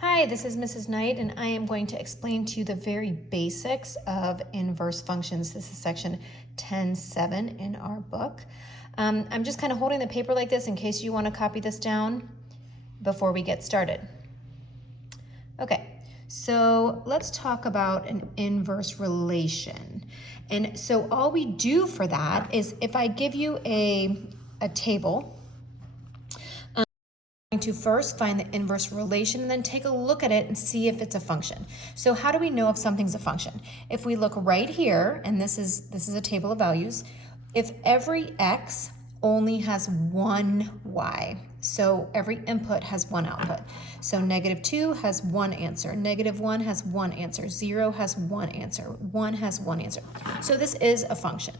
Hi, this is Mrs. Knight, and I am going to explain to you the very basics of inverse functions. This is section 10.7 in our book. I'm just kind of holding the paper like this in case you want to copy this down before we get started. Okay, so let's talk about an inverse relation. And so all we do for that is if I give you a table, going to first find the inverse relation and then take a look at it and see if it's a function. So how do we know if something's a function? If we look right here, and this is a table of values, if every x only has one y, so every input has one output. So -2 has one answer, -1 has one answer, 0 has one answer, 1 has one answer. So this is a function.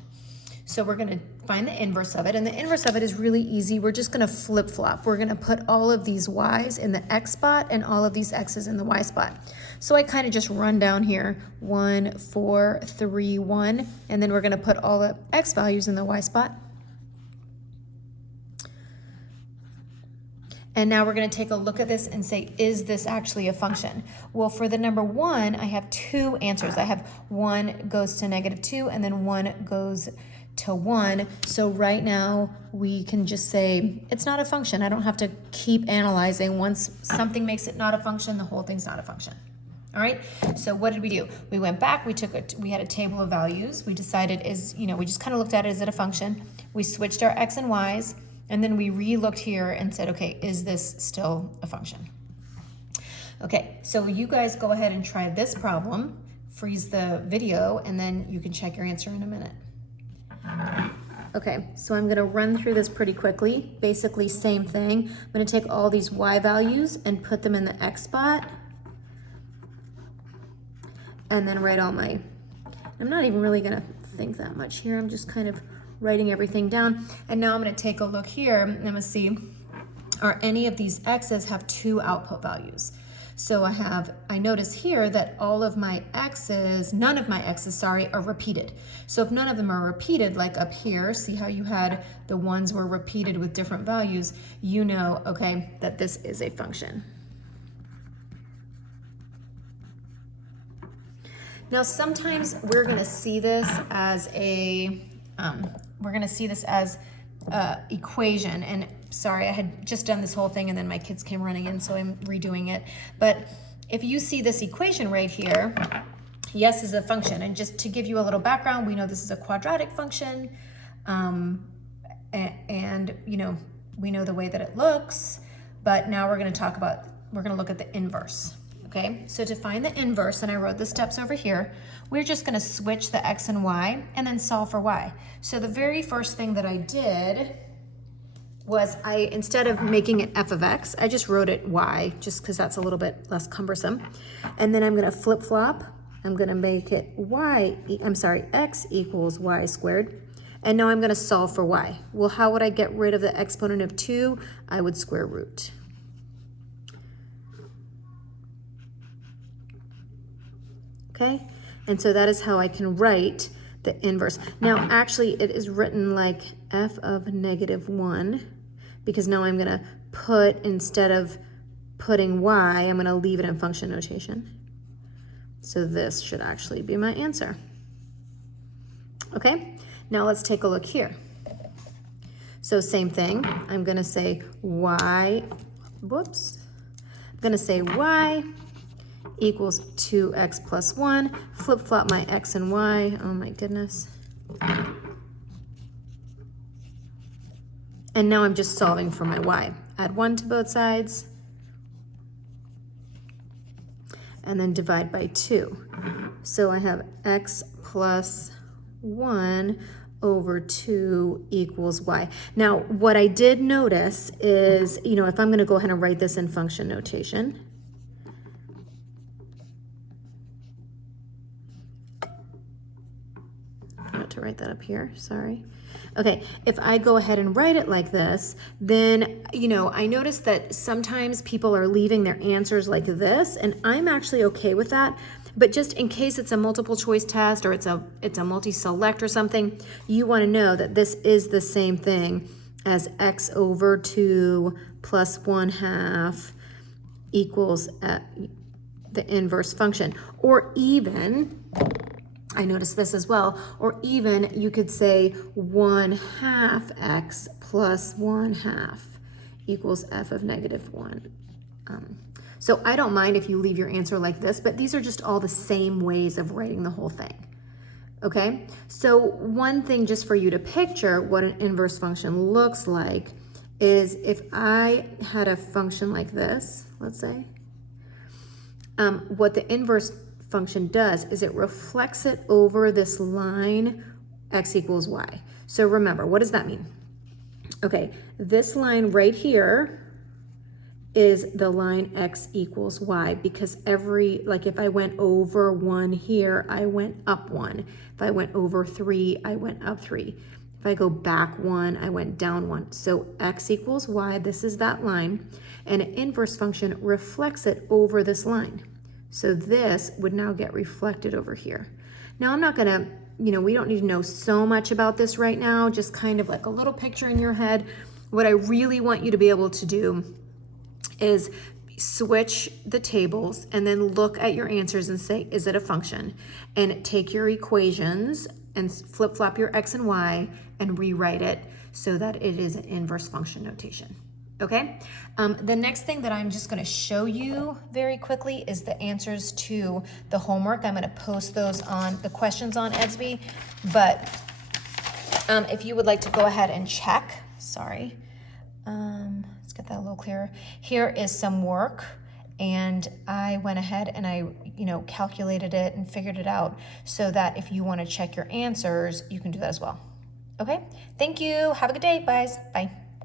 So we're going to find the inverse of it, and the inverse of it is really easy. We're just going to flip-flop. We're going to put all of these y's in the x spot and all of these x's in the y spot. So I kind of just run down here, 1, 4, 3, 1, and then we're going to put all the x values in the y spot. And now we're going to take a look at this and say, is this actually a function? Well, for the number 1, I have two answers. I have 1 goes to -2, and then 1 goes to 1. So right now we can just say it's not a function. I don't have to keep analyzing. Once something makes it not a function, the whole thing's not a function. All right, so what did we do? We went back, we had a table of values. We decided we just kind of looked at it, is it a function? We switched our x and y's, and then we re-looked here and said, okay, is this still a function? Okay, so you guys go ahead and try this problem, freeze the video, and then you can check your answer in a minute. Okay, so I'm gonna run through this pretty quickly. Basically, same thing. I'm gonna take all these y values and put them in the x spot, and then write all my, I'm not even really gonna think that much here. I'm just kind of writing everything down. And now I'm gonna take a look here, and I'm gonna see, are any of these x's have two output values? So I notice here that all of my x's, none of my x's, are repeated. So if none of them are repeated, like up here, see how you had the ones were repeated with different values, you know, okay, that this is a function. Now sometimes we're gonna see this as equation, and sorry, I had just done this whole thing and then my kids came running in, so I'm redoing it. But if you see this equation right here, yes is a function. And just to give you a little background, we know this is a quadratic function, and we know the way that it looks, but now we're gonna look at the inverse. Okay, so to find the inverse, and I wrote the steps over here, we're just gonna switch the x and y and then solve for y. So the very first thing that I did was instead of making it f of x, I just wrote it y, just because that's a little bit less cumbersome. And then I'm gonna flip-flop. I'm gonna make it x equals y squared. And now I'm gonna solve for y. Well, how would I get rid of the exponent of 2? I would square root. Okay, and so that is how I can write the inverse. Now, actually, it is written like f of -1, because now I'm gonna put, instead of putting y, I'm gonna leave it in function notation. So this should actually be my answer. Okay, now let's take a look here. So same thing, I'm gonna say y equals 2x plus 1, flip-flop my x and y, oh my goodness. And now I'm just solving for my y. Add 1 to both sides, and then divide by 2. So I have x plus 1 over 2 equals y. Now, what I did notice is, if I'm gonna go ahead and write this in function notation, to write that up here, sorry. Okay, if I go ahead and write it like this, then, I notice that sometimes people are leaving their answers like this, and I'm actually okay with that. But just in case it's a multiple choice test or it's a multi-select or something, you want to know that this is the same thing as x over 2 plus 1/2 equals the inverse function. Or even, I noticed this as well, or even you could say 1/2 x plus 1/2 equals f of -1. So I don't mind if you leave your answer like this, but these are just all the same ways of writing the whole thing. Okay, so one thing just for you to picture what an inverse function looks like is if I had a function like this, let's say, what the inverse function does is it reflects it over this line x equals y. So remember, what does that mean? Okay, this line right here is the line x equals y, because like if I went over 1 here, I went up 1. If I went over 3, I went up 3. If I go back 1, I went down 1. So x equals y, this is that line, and an inverse function reflects it over this line. So this would now get reflected over here. Now I'm not gonna, we don't need to know so much about this right now, just kind of like a little picture in your head. What I really want you to be able to do is switch the tables and then look at your answers and say, is it a function? And take your equations and flip-flop your x and y and rewrite it so that it is an inverse function notation. Okay? The next thing that I'm just going to show you very quickly is the answers to the homework. I'm going to post those on the questions on Edsby, but if you would like to go ahead and check, sorry, let's get that a little clearer. Here is some work, and I went ahead and I, calculated it and figured it out so that if you want to check your answers, you can do that as well. Okay? Thank you. Have a good day, guys. Bye.